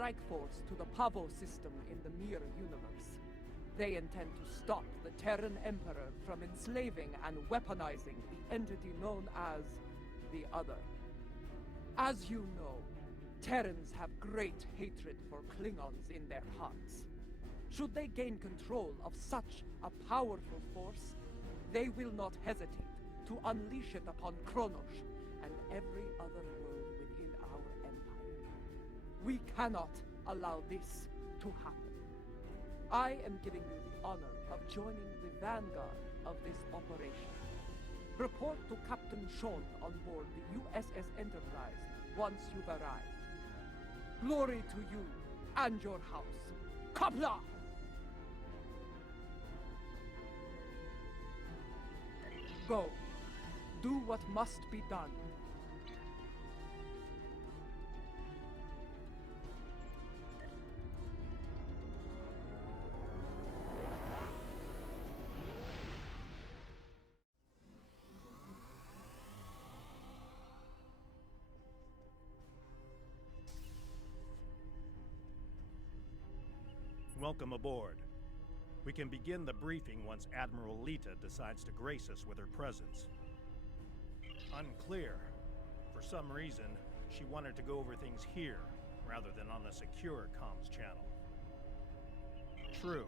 strike force to the Pahvo system in the Mirror Universe. They intend to stop the Terran Emperor from enslaving and weaponizing the entity known as the Other. As you know, Terrans have great hatred for Klingons in their hearts. Should they gain control of such a powerful force, they will not hesitate to unleash it upon Kronos and every other world within our empire. We cannot allow this to happen. I am giving you the honor of joining the vanguard of this operation. Report to Captain Sean on board the USS Enterprise once you've arrived. Glory to you and your house. Kapla! Go. Do what must be done. Welcome aboard. We can begin the briefing once Admiral Lita decides to grace us with her presence. Unclear. For some reason, she wanted to go over things here, rather than on a secure comms channel. True,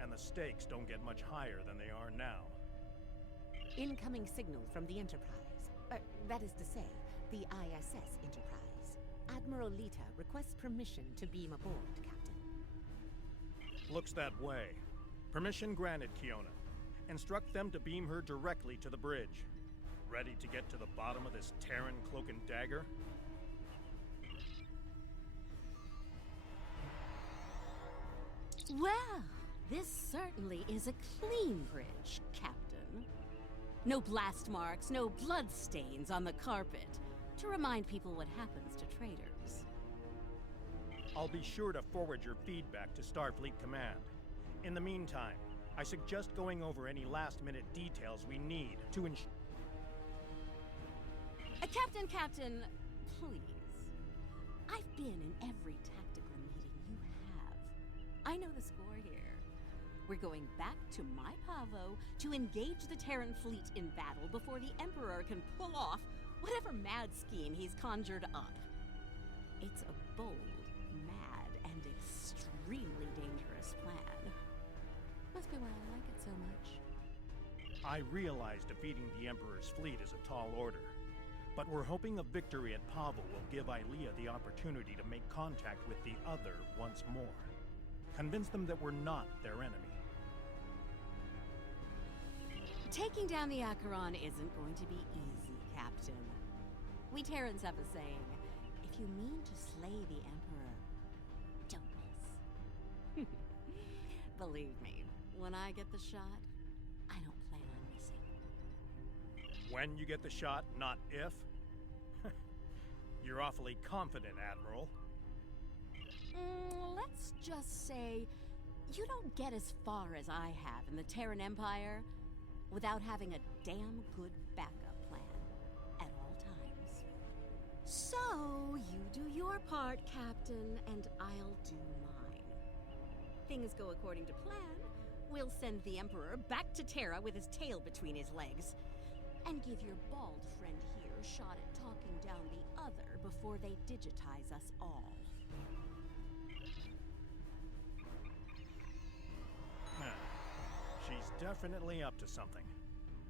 and the stakes don't get much higher than they are now. Incoming signal from the Enterprise. That is to say, the ISS Enterprise. Admiral Lita requests permission to beam aboard, Captain. Looks that way. Permission granted, Kiona. Instruct them to beam her directly to the bridge. Ready to get to the bottom of this Terran cloak and dagger? Well, this certainly is a clean bridge, Captain. No blast marks, no blood stains on the carpet, to remind people what happens to traitors. I'll be sure to forward your feedback to Starfleet Command. In the meantime, I suggest going over any last-minute details we need to ensure... Captain, please. I've been in every tactical meeting you have. I know the score here. We're going back to my Pahvo to engage the Terran fleet in battle before the Emperor can pull off whatever mad scheme he's conjured up. It's a bold, mad, and extremely dangerous plan. Must be why I like it so much. I realize defeating the Emperor's fleet is a tall order, but we're hoping a victory at Pahvo will give Ilea the opportunity to make contact with the Other once more. Convince them that we're not their enemy. Taking down the Acheron isn't going to be easy, Captain. We Terrans have a saying, if you mean to slay the Emperor, don't miss. Believe me, when I get the shot, I don't plan on missing. When you get the shot, not if? You're awfully confident, Admiral. Let's just say, you don't get as far as I have in the Terran Empire without having a damn good backup plan at all times. So, you do your part, Captain, and I'll do mine. Things go according to plan, we'll send the Emperor back to Terra with his tail between his legs, and give your bald friend here a shot at talking down the Other before they digitize us all. She's definitely up to something.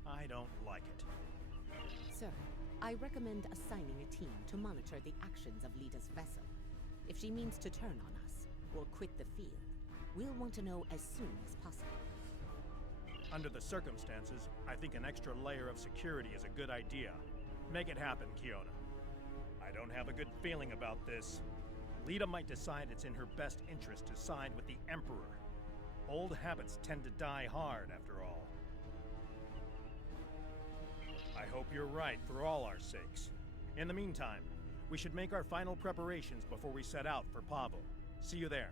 I don't like it. Sir, I recommend assigning a team to monitor the actions of Lita's vessel. If she means to turn on us, or quit the field, we'll want to know as soon as possible. Under the circumstances, I think an extra layer of security is a good idea. Make it happen, Kiona. I don't have a good feeling about this. Lita might decide it's in her best interest to side with the Emperor. Old habits tend to die hard, after all. I hope you're right for all our sakes. In the meantime, we should make our final preparations before we set out for Pahvo. See you there.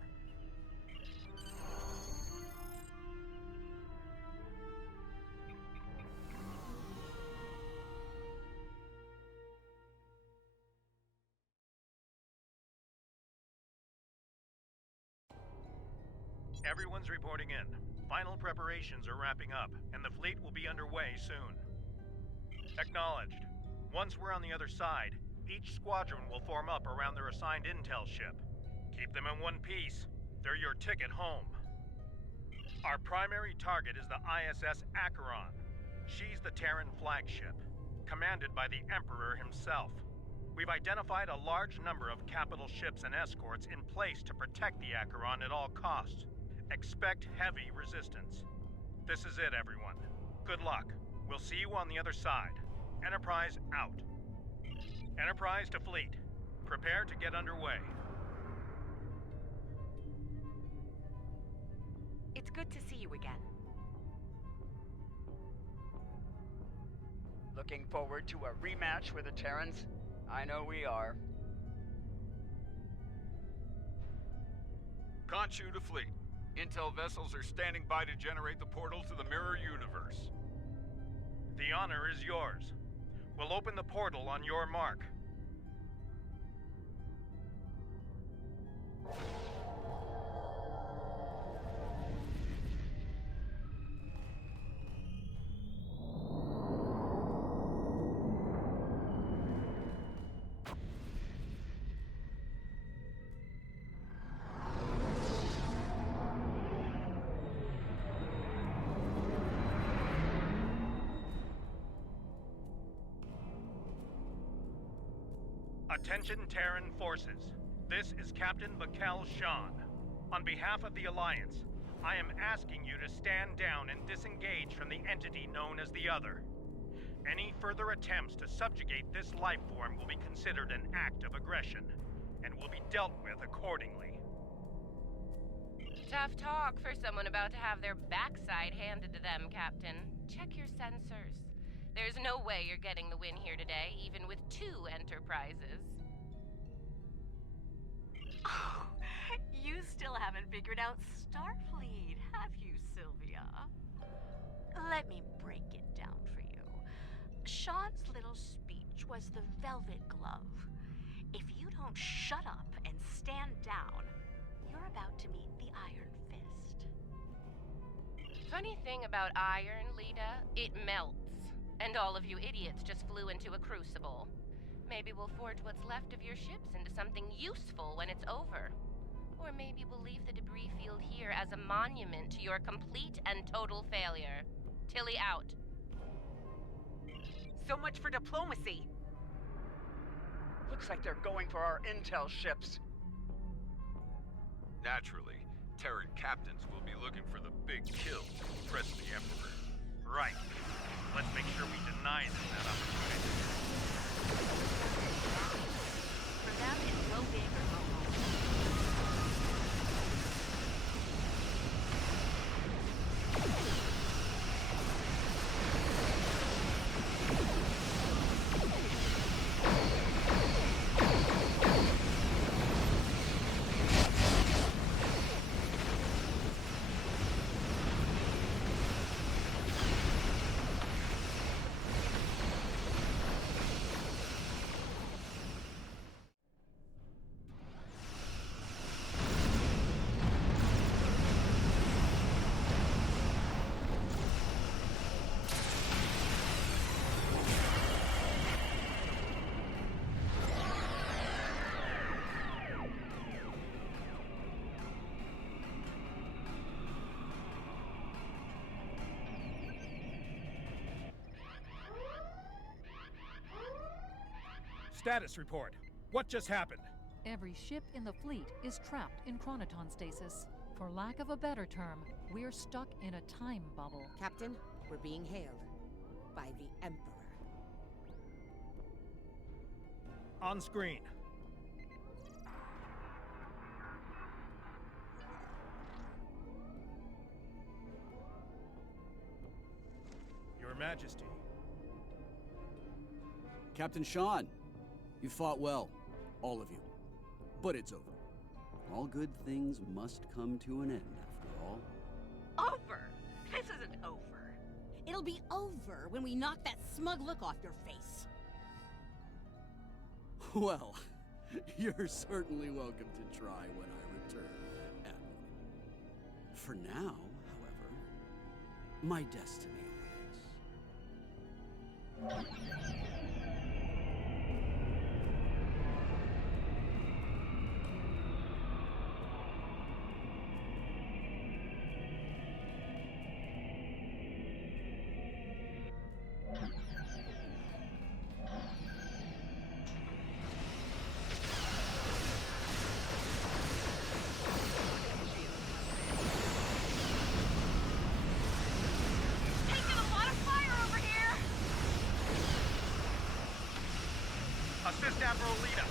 Everyone's reporting in. Final preparations are wrapping up, and the fleet will be underway soon. Acknowledged. Once we're on the other side, each squadron will form up around their assigned intel ship. Keep them in one piece. They're your ticket home. Our primary target is the ISS Acheron. She's the Terran flagship, commanded by the Emperor himself. We've identified a large number of capital ships and escorts in place to protect the Acheron at all costs. Expect heavy resistance. This is it, everyone. Good luck. We'll see you on the other side. Enterprise out. Enterprise to fleet. Prepare to get underway. It's good to see you again. Looking forward to a rematch with the Terrans? I know we are. Conchu to fleet. Intel vessels are standing by to generate the portal to the mirror universe. The honor is yours. We'll open the portal on your mark. Attention Terran forces. This is Captain Bakel Shan. On behalf of the Alliance, I am asking you to stand down and disengage from the entity known as the Other. Any further attempts to subjugate this life form will be considered an act of aggression, and will be dealt with accordingly. Tough talk for someone about to have their backside handed to them, Captain. Check your sensors. There's no way you're getting the win here today, even with 2 Enterprises. Oh, you still haven't figured out Starfleet, have you, Sylvia? Let me break it down for you. Sean's little speech was the velvet glove. If you don't shut up and stand down, you're about to meet the Iron Fist. Funny thing about iron, Lita, it melts. And all of you idiots just flew into a crucible. Maybe we'll forge what's left of your ships into something useful when it's over. Or maybe we'll leave the debris field here as a monument to your complete and total failure. Tilly out. So much for diplomacy. Looks like they're going for our intel ships. Naturally, Terran captains will be looking for the big kill to impress the Emperor. Right. Let's make sure we deny them that opportunity. For them, it's go big or go home. Status report. What just happened? Every ship in the fleet is trapped in chronoton stasis. For lack of a better term, we're stuck in a time bubble. Captain, we're being hailed by the Emperor. On screen. Your Majesty. Captain Sean, you fought well, all of you. But it's over. All good things must come to an end, after all. Over? This isn't over. It'll be over when we knock that smug look off your face. Well, you're certainly welcome to try when I return, Admiral. For now, however, my destiny awaits. Assist Admiral Lita.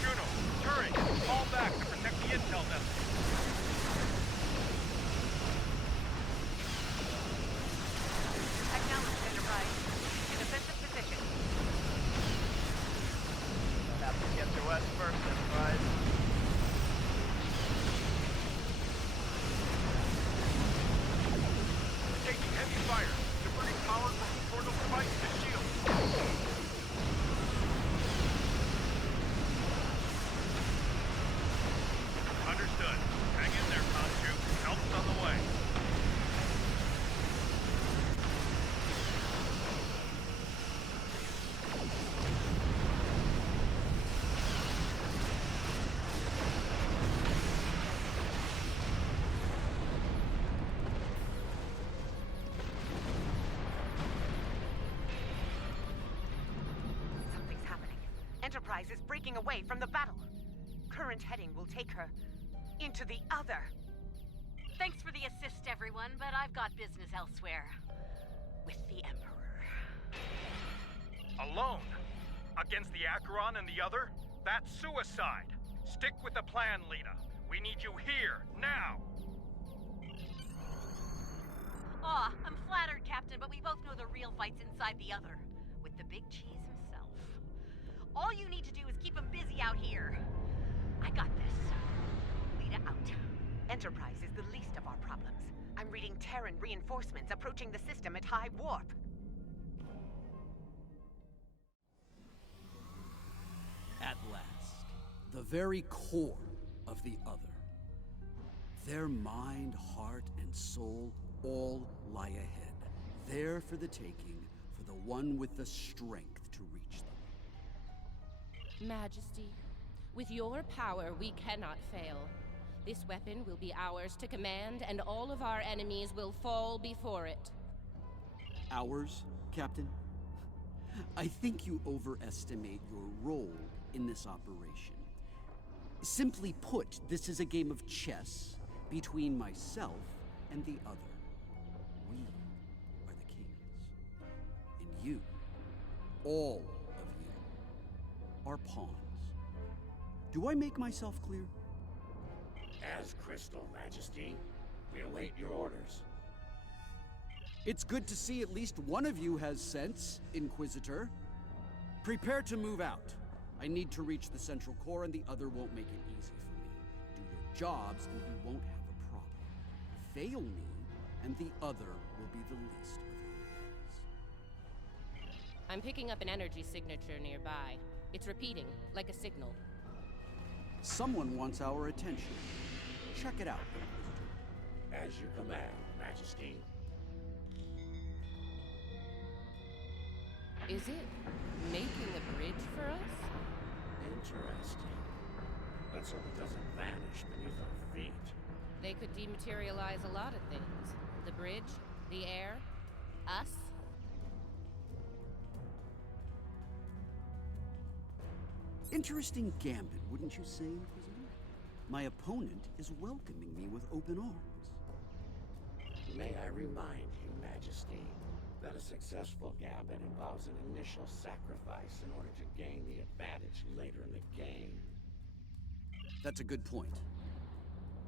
Juno, Turing, fall back to protect the intel vessel. Acknowledged, Enterprise. In defensive position. You'll have to get to us first, Enterprise. Taking heavy fire. Diverting power from the portal device to shield. Understood. Hang in there, Conchu. Help's on the way. Something's happening. Enterprise is breaking away from the battle. Current heading will take her into the other. Thanks for the assist, everyone, but I've got business elsewhere. With the Emperor. Alone? Against the Acheron and the other? That's suicide. Stick with the plan, Lita. We need you here, now. Aw, I'm flattered, Captain, but we both know the real fight's inside the other. With the big cheese himself. All you need to do is keep him busy out here. I got this. Lita out. Enterprise is the least of our problems. I'm reading Terran reinforcements approaching the system at high warp. At last, the very core of the other. Their mind, heart, and soul all lie ahead, there for the taking, for the one with the strength to reach them. Majesty, with your power, we cannot fail. This weapon will be ours to command, and all of our enemies will fall before it. Ours, Captain? I think you overestimate your role in this operation. Simply put, this is a game of chess between myself and the other. We are the kings. And you, all of you, are pawns. Do I make myself clear? As Crystal, Majesty. We await your orders. It's good to see at least one of you has sense, Inquisitor. Prepare to move out. I need to reach the central core, and the other won't make it easy for me. Do your jobs, and we won't have a problem. Fail me, and the other will be the least of your worries. I'm picking up an energy signature nearby. It's repeating, like a signal. Someone wants our attention. Check it out, Inquisitor. As you command, Majesty. Is it making a bridge for us? Interesting. Let's hope it doesn't vanish beneath our feet. They could dematerialize a lot of things. The bridge, the air, us. Interesting gambit, wouldn't you say, Inquisitor? My opponent is welcoming me with open arms. May I remind you, Majesty, that a successful gambit involves an initial sacrifice in order to gain the advantage later in the game. That's a good point.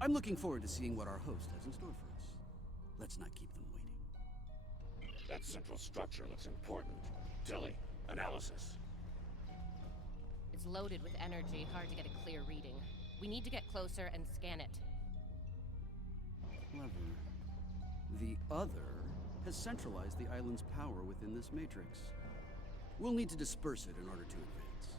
I'm looking forward to seeing what our host has in store for us. Let's not keep them waiting. That central structure looks important. Tilly, analysis. It's loaded with energy, hard to get a clear reading. We need to get closer and scan it. Clever. The other has centralized the island's power within this matrix. We'll need to disperse it in order to advance.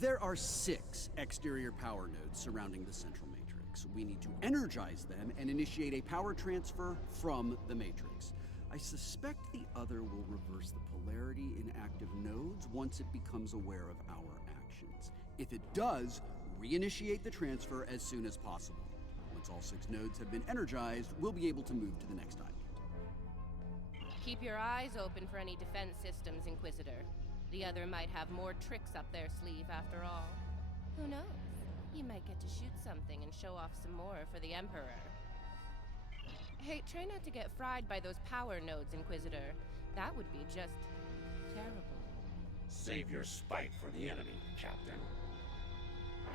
There are 6 exterior power nodes surrounding the central matrix. Matrix, we need to energize them and initiate a power transfer from the Matrix. I suspect the other will reverse the polarity in active nodes once it becomes aware of our actions. If it does, reinitiate the transfer as soon as possible. Once all 6 nodes have been energized, we'll be able to move to the next island. Keep your eyes open for any defense systems, Inquisitor. The other might have more tricks up their sleeve after all. Who knows? You might get to shoot something and show off some more for the Emperor. Hey, try not to get fried by those power nodes, Inquisitor. That would be just terrible. Save your spite for the enemy, Captain.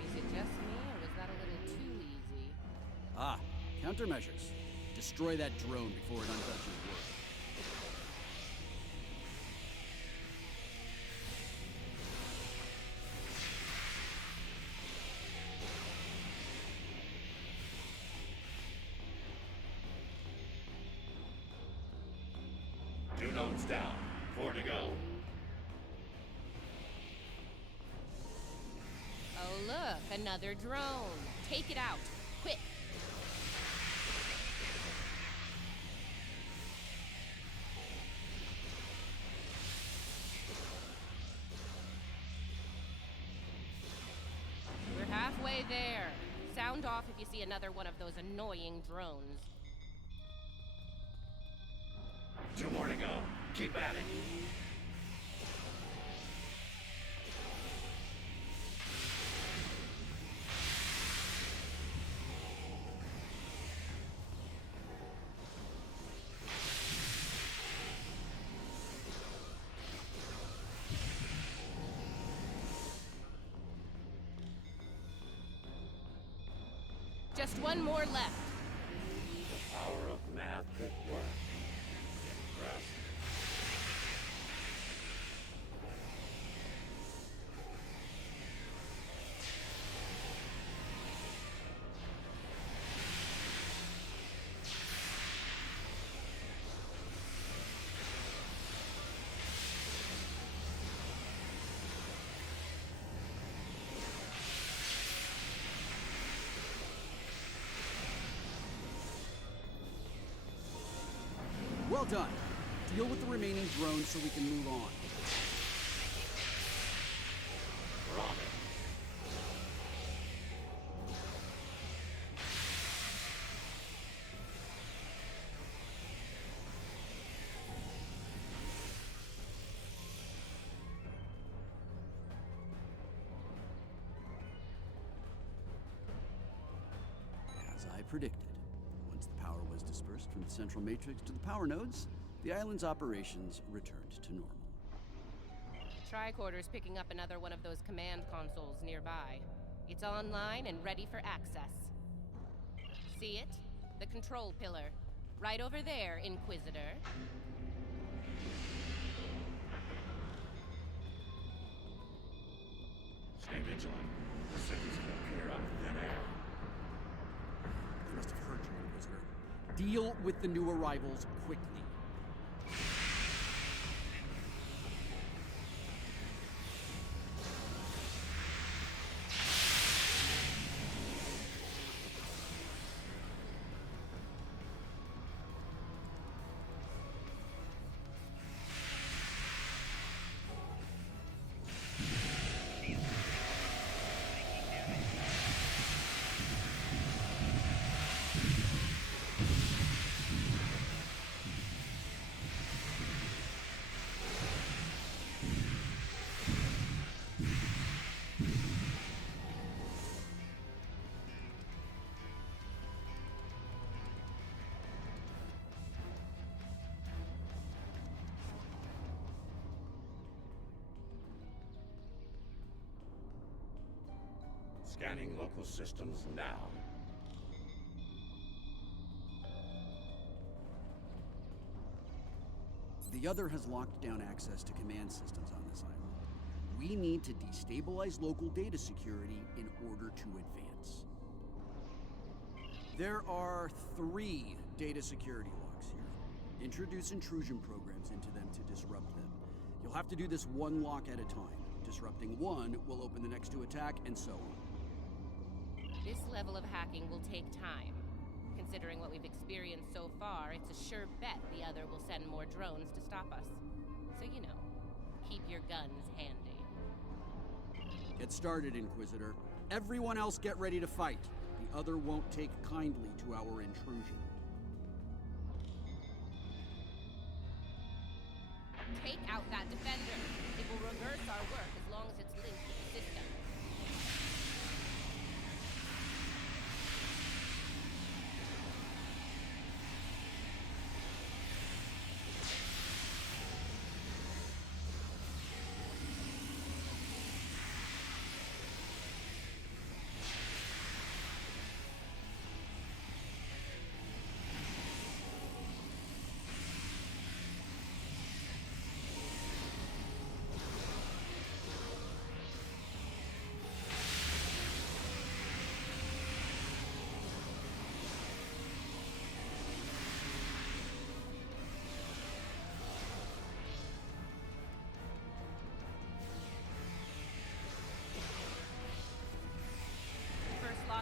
Is it just me, or was that a little too easy? Ah, countermeasures. Destroy that drone before it untouches work. Two nodes down. 4 to go. Oh look, another drone. Take it out, quick. We're halfway there. Sound off if you see another one of those annoying drones. 2 more to go. Keep at it. Just one more left. The power of math could work. Impressed. Well done. Deal with the remaining drones so we can move on. We're on it. As I predicted, once the power was dispersed from the central matrix to the power nodes, the island's operations returned to normal. Tricorder's picking up another one of those command consoles nearby. It's online and ready for access. See it? The control pillar. Right over there, Inquisitor. Stay vigilant. The cities can appear out of thin air. They must have heard you, Inquisitor. Deal with the new arrivals quickly. Scanning local systems now. The other has locked down access to command systems on this island. We need to destabilize local data security in order to advance. There are 3 data security locks here. Introduce intrusion programs into them to disrupt them. You'll have to do this one lock at a time. Disrupting one will open the next to attack, and so on. This level of hacking will take time. Considering what we've experienced so far, it's a sure bet the other will send more drones to stop us. So, you know, keep your guns handy. Get started, Inquisitor. Everyone else get ready to fight. The other won't take kindly to our intrusion. Take out that defender. It will reverse our work as long as it's linked to the system.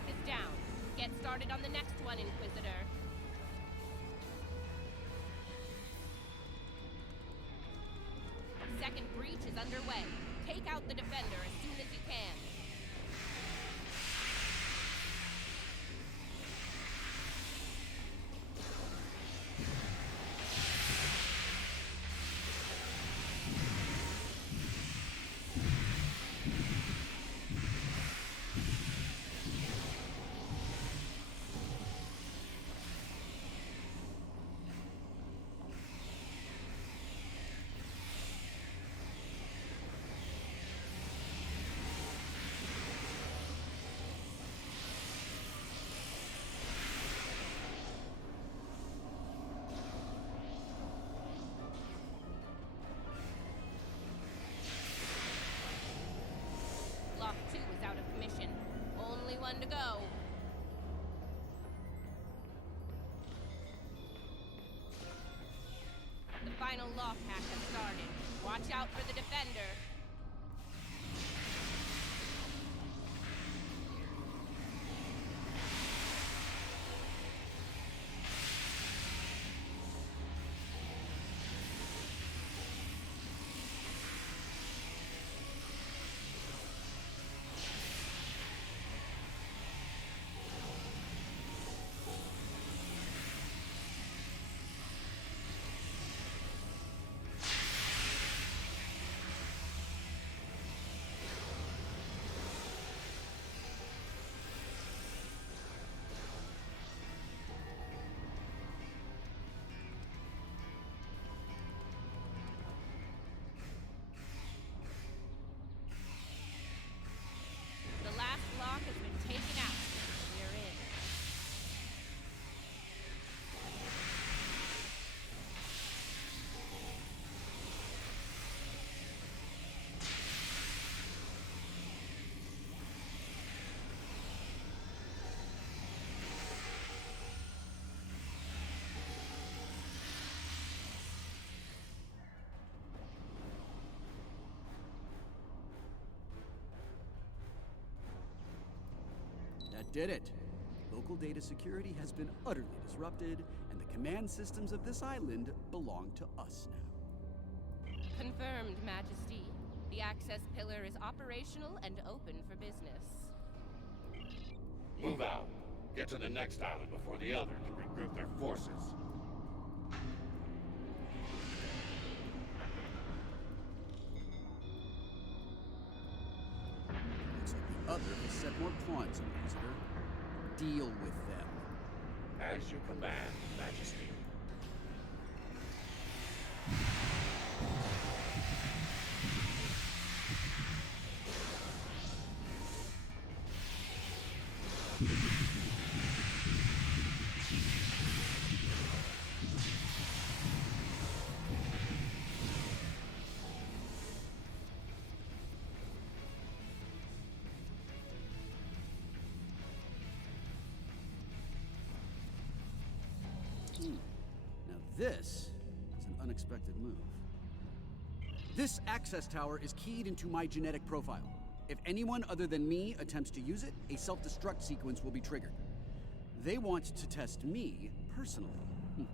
Is down. Get started on the next one, Inquisitor. Second breach is underway. Take out the defender as soon as you can. Lock 2 is out of commission. Only one to go. The final lock hack has started. Watch out for the defender. The last lock has been taken out. We're in. That did it. Local data security has been utterly disrupted, and the command systems of this island belong to us now. Confirmed, Majesty. The access pillar is operational and open for business. Move out. Get to the next island before the other can regroup their forces. Looks like the other has set more pawns, Inquisitor. Deal with them. As you command, Majesty. Now this is an unexpected move. This access tower is keyed into my genetic profile. If anyone other than me attempts to use it, a self-destruct sequence will be triggered. They want to test me personally. A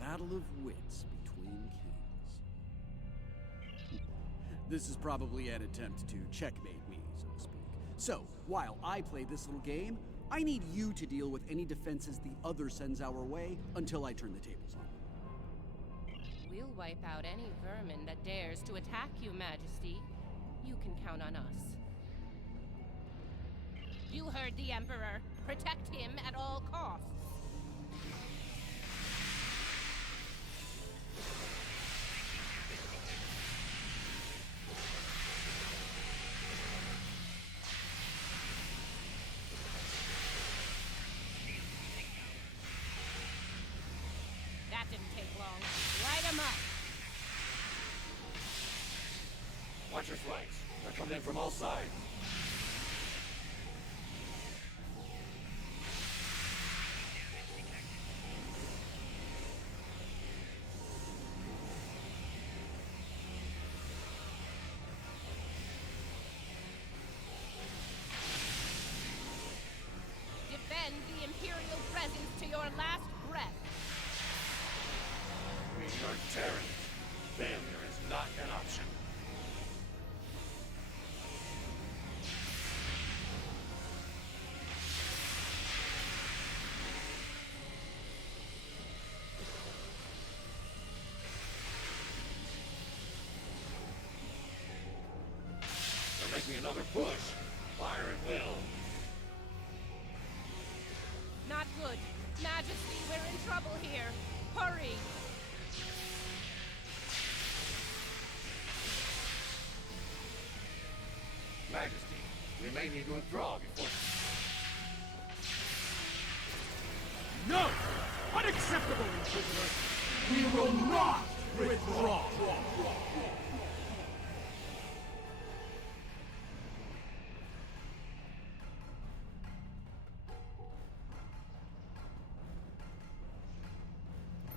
battle of wits between kings. This is probably an attempt to checkmate me, so to speak. So, while I play this little game, I need you to deal with any defenses the other sends our way until I turn the tables on. We'll wipe out any vermin that dares to attack you, Majesty. You can count on us. You heard the Emperor. Protect him at all costs. That didn't take long. Light him up! Watch your flanks. They're coming in from all sides. Defend the Imperial presence to your last breath. We are Terran. Failure is not an option. They're making another push. Fire at will. Not good. Majesty, we're in trouble here. Hurry! Majesty, we may need to withdraw before... No! Unacceptable, Inquisitor! We will not withdraw!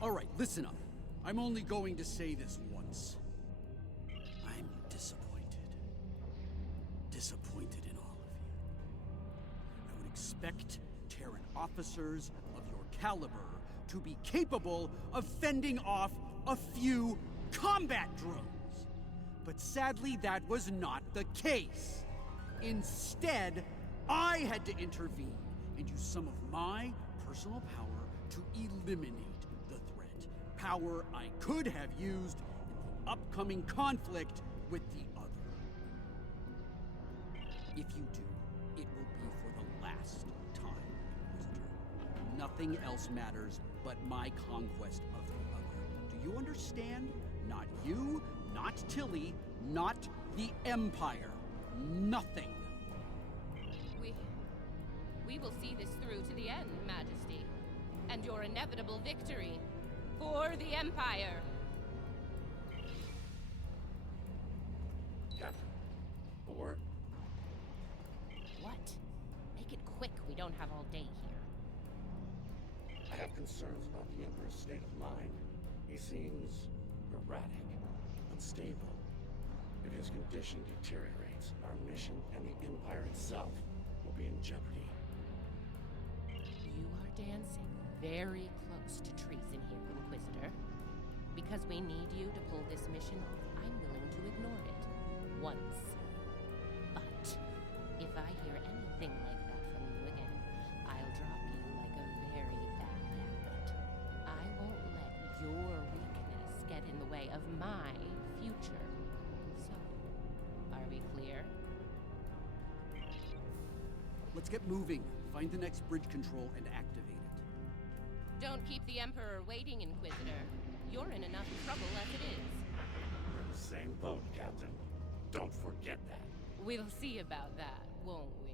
All right, listen up. I'm only going to say this once. I'm disappointed. Disappointed in all of you. I would expect Terran officers of your caliber to be capable of fending off a few combat drones. But sadly, that was not the case. Instead, I had to intervene and use some of my personal power to eliminate the threat. Power I could have used in the upcoming conflict with the other. If you do, it will be for the last time, Inquisitor. Nothing else matters but my conquest of the other. Do you understand? Not you, not Tilly, not the Empire. Nothing. We will see this through to the end, Majesty. And your inevitable victory for the Empire. Captain, a word. What? Make it quick. We don't have all day here. I have concerns about the Emperor's state of mind. He seems erratic, unstable. If his condition deteriorates, our mission and the Empire itself will be in jeopardy. You are dancing very close to treason here, Inquisitor. Because we need you to pull this mission off, I'm willing to ignore it. Once. But if I hear anything like that from you again, I'll drop you like a very bad habit. I won't let your weakness get in the way of my future. So, are we clear? Let's get moving. Find the next bridge control and activate it. Don't keep the Emperor waiting, Inquisitor. You're in enough trouble as it is. We're in the same boat, Captain. Don't forget that. We'll see about that, won't we?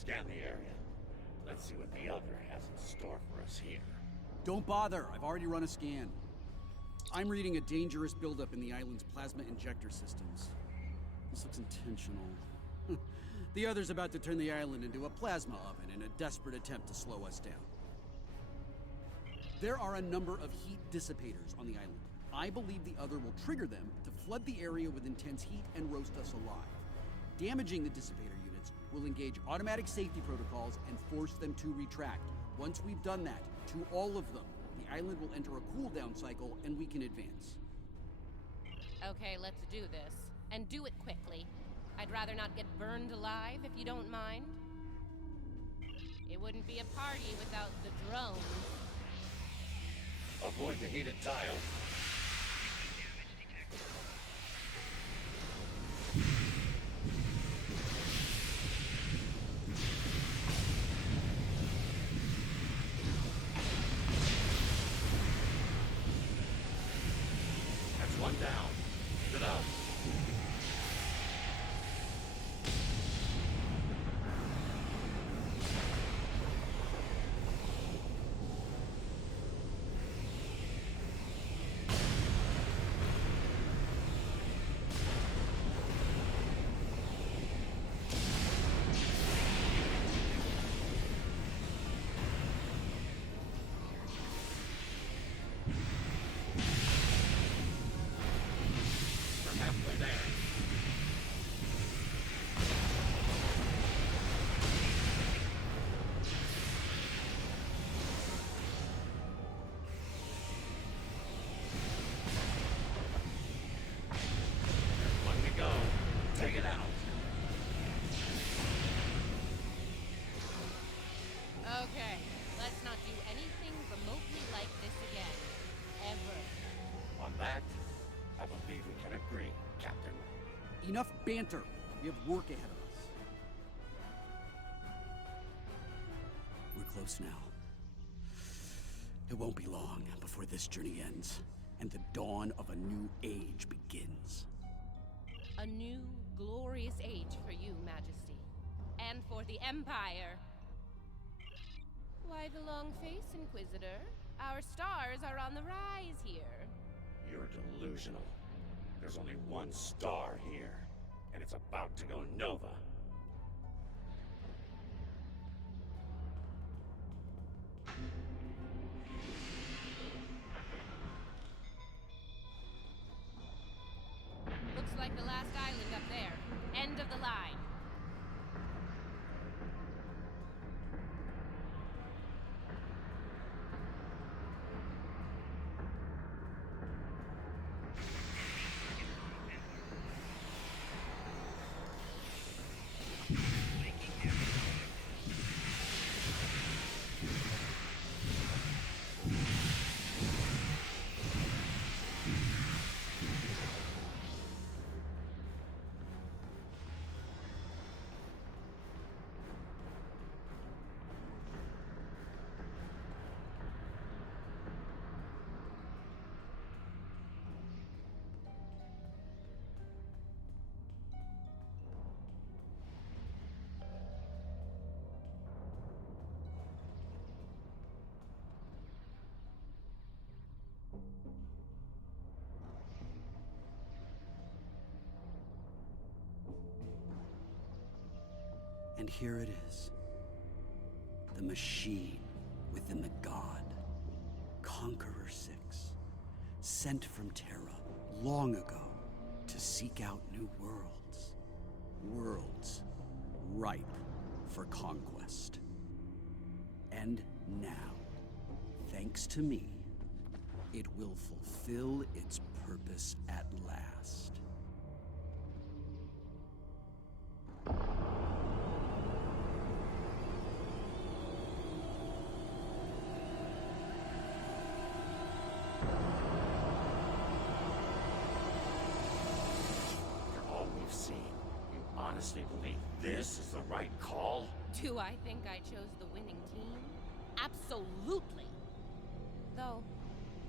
Scan the area. Let's see what the other has in store for us here. Don't bother, I've already run a scan. I'm reading a dangerous buildup in the island's plasma injector systems. This looks intentional. The other's about to turn the island into a plasma oven in a desperate attempt to slow us down. There are a number of heat dissipators on the island. I believe the other will trigger them to flood the area with intense heat and roast us alive. Damaging the dissipator units will engage automatic safety protocols and force them to retract. Once we've done that, to all of them, the island will enter a cooldown cycle and we can advance. Okay, let's do this. And do it quickly. I'd rather not get burned alive, if you don't mind. It wouldn't be a party without the drones. Avoid the heated tiles. That's one down. Good up. Okay, let's not do anything remotely like this again. Ever. On that, I believe we can agree, Captain. Enough banter. We have work ahead of us. We're close now. It won't be long before this journey ends, and the dawn of a new age begins. A new, glorious age for you, Majesty. And for the Empire. Why the long face, Inquisitor? Our stars are on the rise here. You're delusional. There's only one star here, and it's about to go nova. Looks like the last island up there. End of the line. And here it is. The machine within the god. Conqueror 6. Sent from Terra long ago to seek out new worlds. Worlds ripe for conquest. And now, thanks to me, it will fulfill its purpose at last. Honestly believe this is the right call? Do I think I chose the winning team? Absolutely. Though,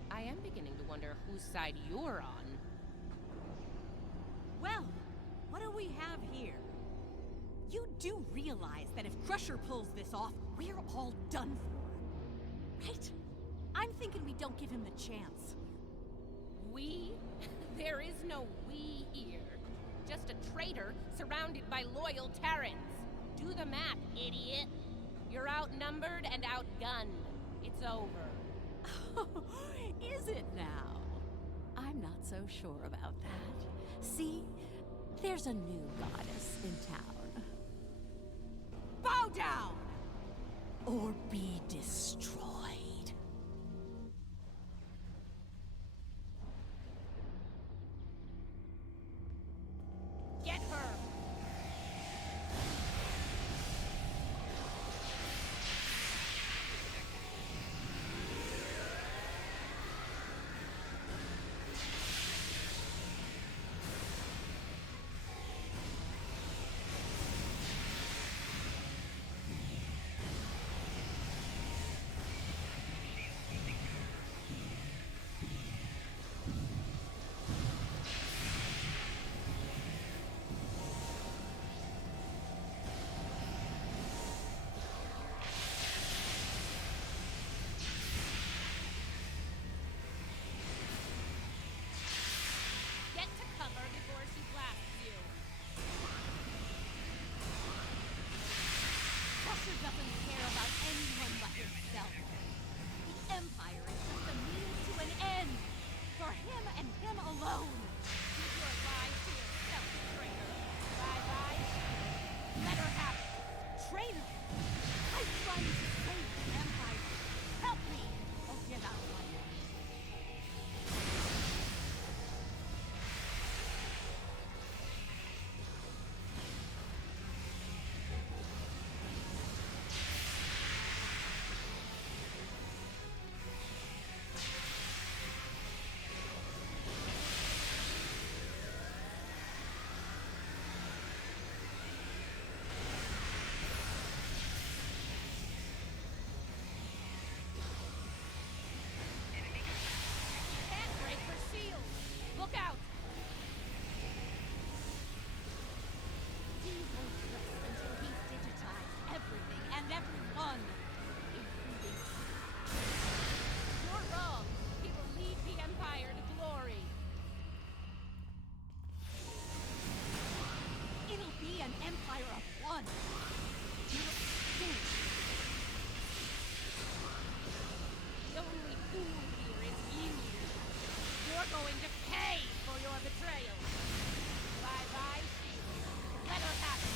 I am beginning to wonder whose side you're on. Well, what do we have here? You do realize that if Crusher pulls this off, we're all done for, right? I'm thinking we don't give him the chance. We? There is no we here. Just a traitor surrounded by loyal Terrans. Do the math, idiot. You're outnumbered and outgunned. It's over. Is it now? I'm not so sure about that. See, there's a new goddess in town. Bow down! Or be destroyed. Get her! Get to cover before she blasts you. Crusher doesn't care about anyone but himself. The Empire is just a means to an end. For him and him alone. Keep your lies to yourself, traitor. Bye-bye. Let her have it. Traitor! I'm trying to save the Empire. Help me, or get out of my way. Can't break her shield. Look out! He won't rest until he's digitized everything and everyone, including You're wrong. He will lead the Empire to glory. it'll be an empire of one. The only fool here is you. You're going to pay for your betrayal. Bye-bye, shield. Let her have it.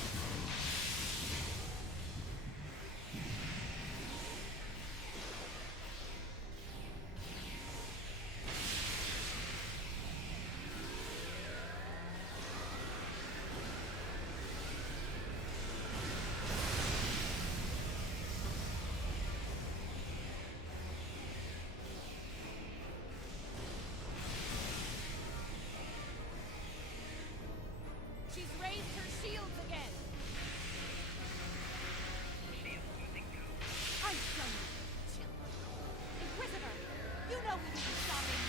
She's raised her shields again. I'm done with you, Jill. Inquisitor, you know we didn't stop him.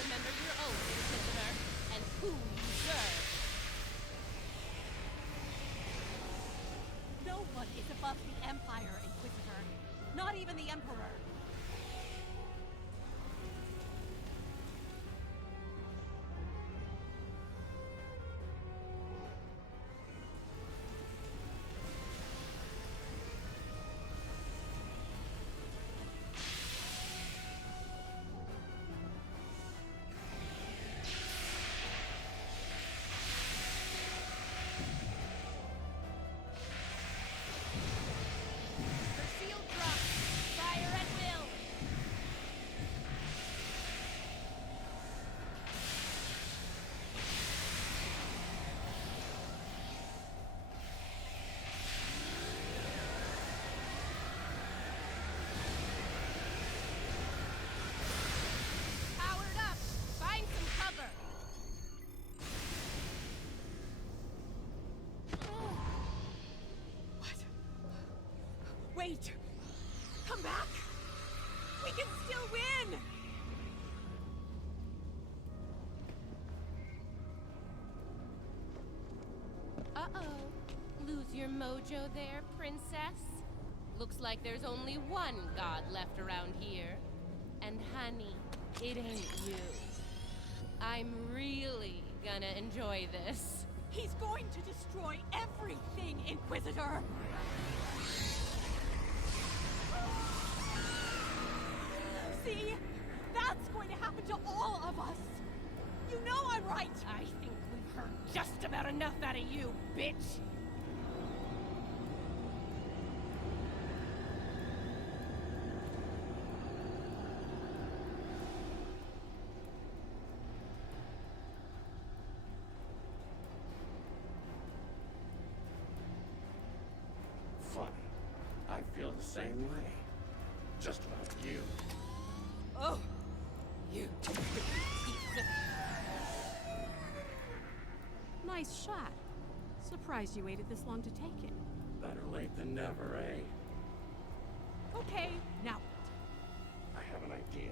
Remember your oath, Inquisitor, and who you serve. No one is above the Empire, Inquisitor. Not even the Emperor. Her shield drops. Fire at will. Uh-oh. Lose your mojo there, princess? Looks like there's only one god left around here. And honey, it ain't you. I'm really gonna enjoy this. He's going to destroy everything, Inquisitor! See? That's going to happen to all of us! You know I'm right! I think we've heard just about enough out of you, bitch! Funny. I feel the same way. Just about you. Oh! You piece of... Nice shot. Surprised you waited this long to take it. Better late than never, eh? Okay, now I have an idea.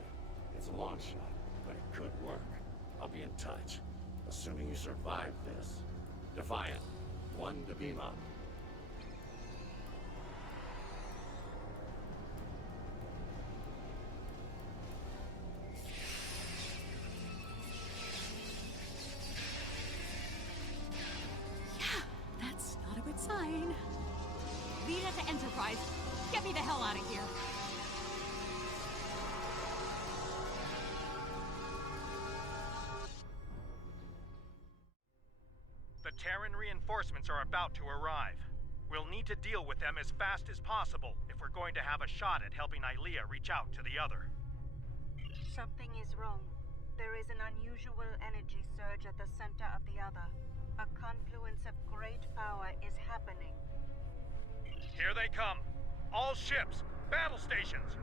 It's a long shot, but it could work. I'll be in touch. Assuming you survive this. Defiant. 1 to beam up. that's not a good sign. Lead us to Enterprise. Get me the hell out of here. The Terran reinforcements are about to arrive. We'll need to deal with them as fast as possible if we're going to have a shot at helping Ilea reach out to the other. Something is wrong. There is an unusual energy surge at the center of the other. A confluence of great power is happening. Here they come! All ships! Battle stations!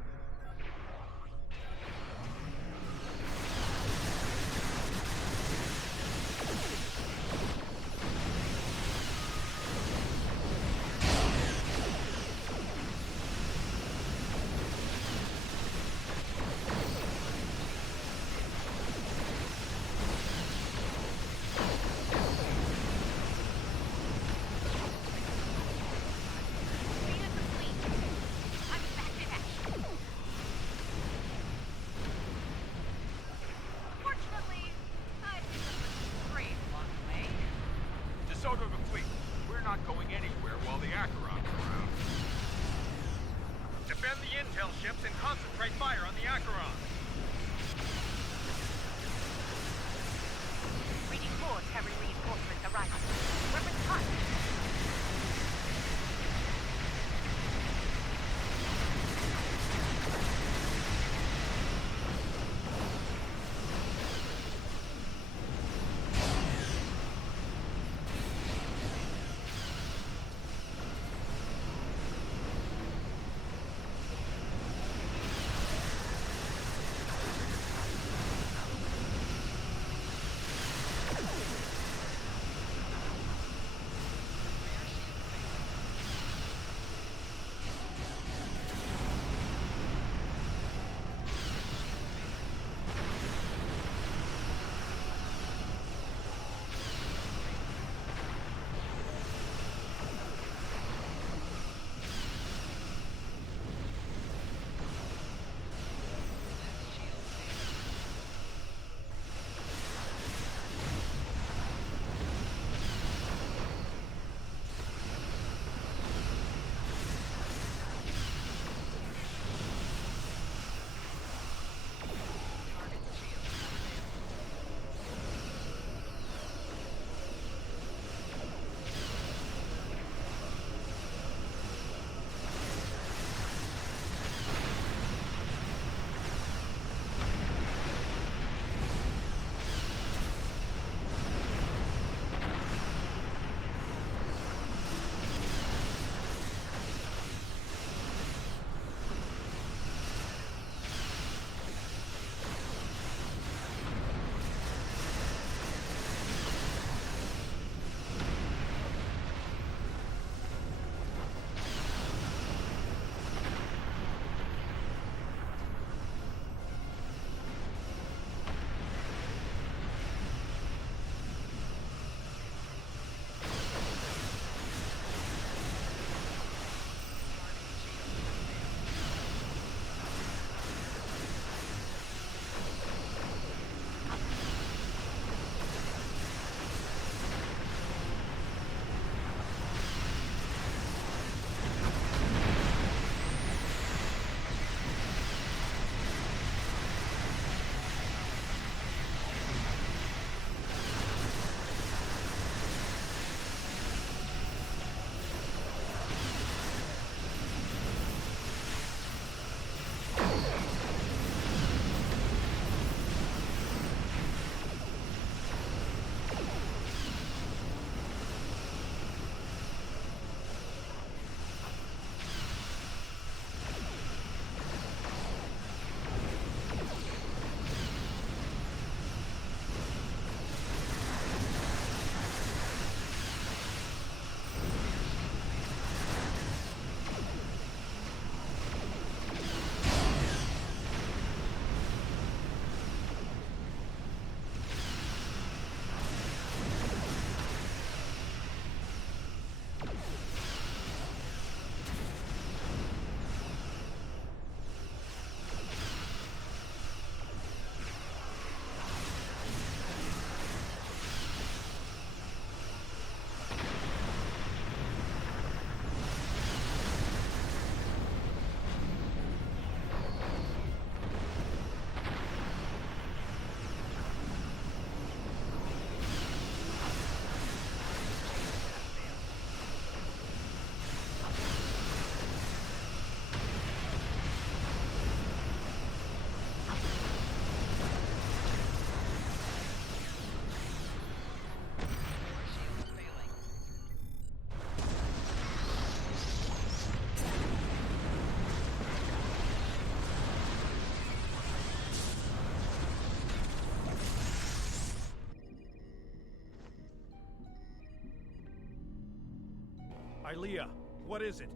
Ilea, what is it?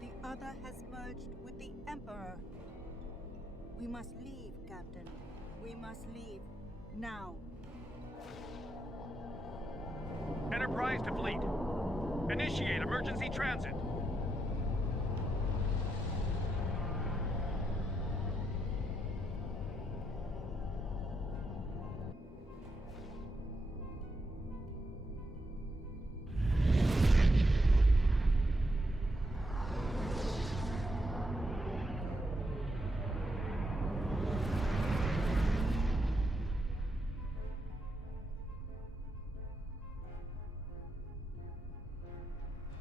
The other has merged with the Emperor. We must leave, Captain. We must leave. Now. Enterprise to fleet. Initiate emergency transit.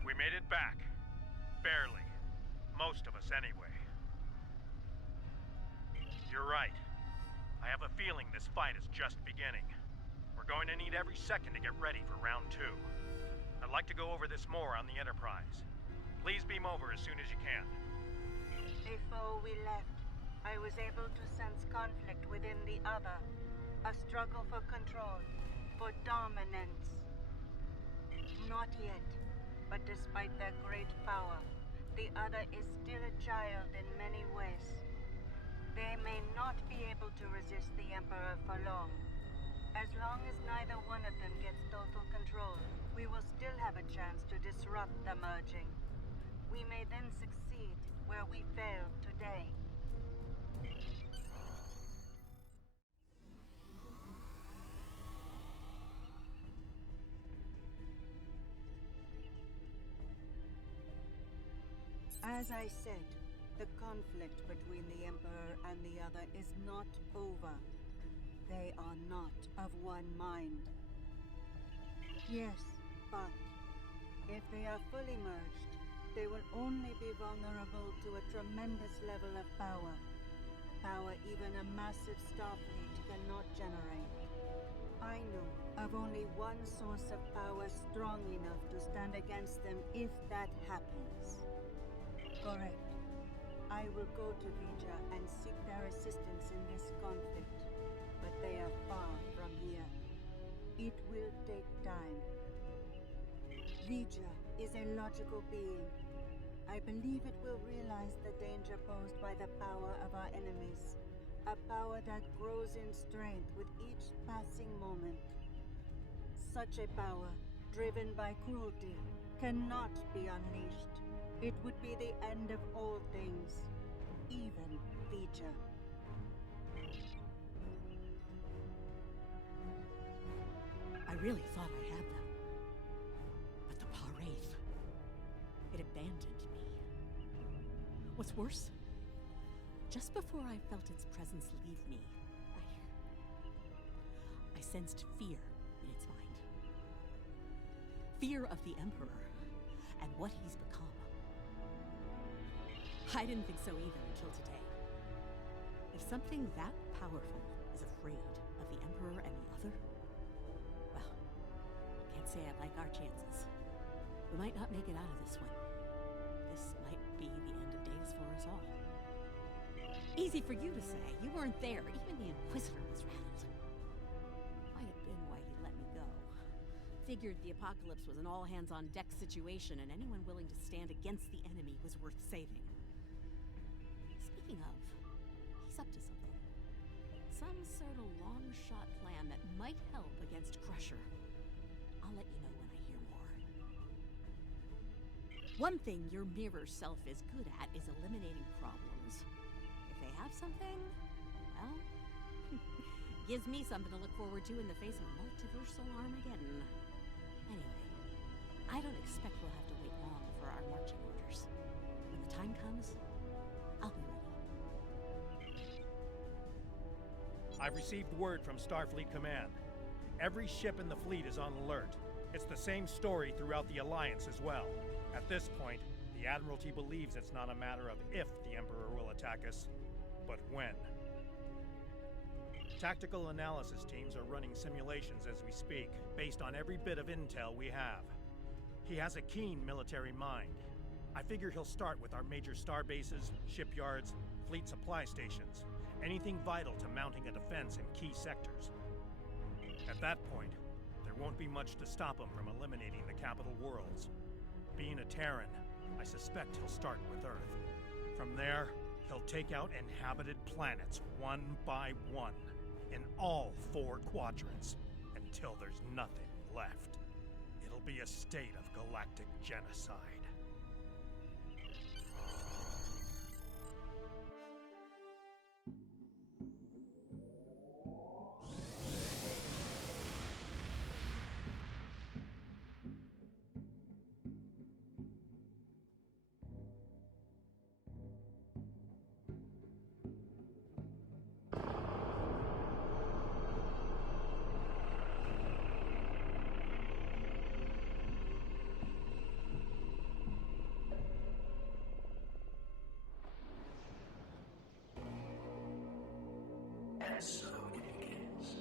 We made it back. Barely. Most of us, anyway. You're right. I have a feeling this fight is just beginning. We're going to need every second to get ready for round 2. I'd like to go over this more on the Enterprise. Please beam over as soon as you can. Before we left, I was able to sense conflict within the other. A struggle for control, for dominance. Not yet, but despite their great power, the other is still a child in many ways. They may not be able to resist the Emperor for long. As long as neither one of them gets total control, we will still have a chance to disrupt the merging. We may then succeed where we failed today. As I said, the conflict between the Emperor and the other is not over. They are not of one mind. Yes, but if they are fully merged, they will only be vulnerable to a tremendous level of power. Power even a massive starfleet cannot generate. I know of only one source of power strong enough to stand against them if that happens. Correct. I will go to Vija and seek their assistance in this conflict, but they are far from here. It will take time. Vija is a logical being. I believe it will realize the danger posed by the power of our enemies, a power that grows in strength with each passing moment. Such a power, driven by cruelty, cannot be unleashed. It would be the end of all things, even Vija. I really thought I had them. But the Pahvo, it abandoned me. What's worse, just before I felt its presence leave me, I sensed fear in its mind. Fear of the Emperor and what he's become. I didn't think so either until today. If something that powerful is afraid of the Emperor and the other, well, can't say I like our chances. We might not make it out of this one. This might be the end of days for us all. Easy for you to say. You weren't there. Even the Inquisitor was rattled. Might have been why he let me go. Figured the apocalypse was an all-hands-on-deck situation, and anyone willing to stand against the enemy was worth saving. Speaking of, he's up to something. Some sort of long-shot plan that might help against Crusher. I'll let you know when I hear more. One thing your mirror self is good at is eliminating problems. If they have something, well, gives me something to look forward to in the face of multiversal Armageddon. Anyway, I don't expect we'll have to wait long for our marching orders. When the time comes, I'll be ready. I've received word from Starfleet Command. Every ship in the fleet is on alert. It's the same story throughout the Alliance as well. At this point, the Admiralty believes it's not a matter of if the Emperor will attack us, but when. Tactical analysis teams are running simulations as we speak, based on every bit of intel we have. He has a keen military mind. I figure he'll start with our major star bases, shipyards, fleet supply stations, anything vital to mounting a defense in key sectors. At that point, there won't be much to stop him from eliminating the capital worlds. Being a Terran, I suspect he'll start with Earth. From there, he'll take out inhabited planets one by one, in all 4 quadrants, until there's nothing left. It'll be a state of galactic genocide. And so it begins.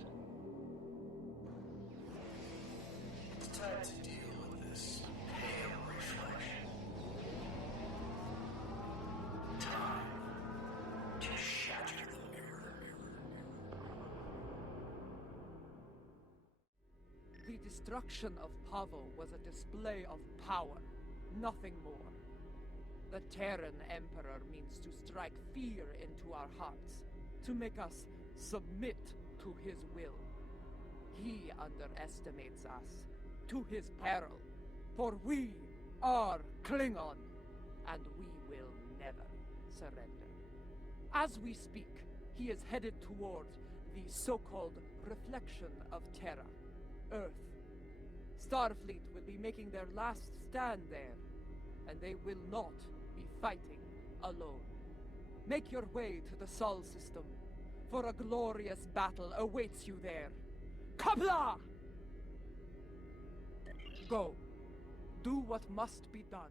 It's time to deal with this pale reflection. Time to shatter the mirror. The destruction of Pahvo was a display of power, nothing more. The Terran Emperor means to strike fear into our hearts, to make us submit to his will. He underestimates us, to his peril, for we are Klingon, and we will never surrender. As we speak, he is headed toward the so-called reflection of Terra, Earth. Starfleet will be making their last stand there, and they will not be fighting alone. Make your way to the Sol system, for a glorious battle awaits you there. Kabla! Go. Do what must be done.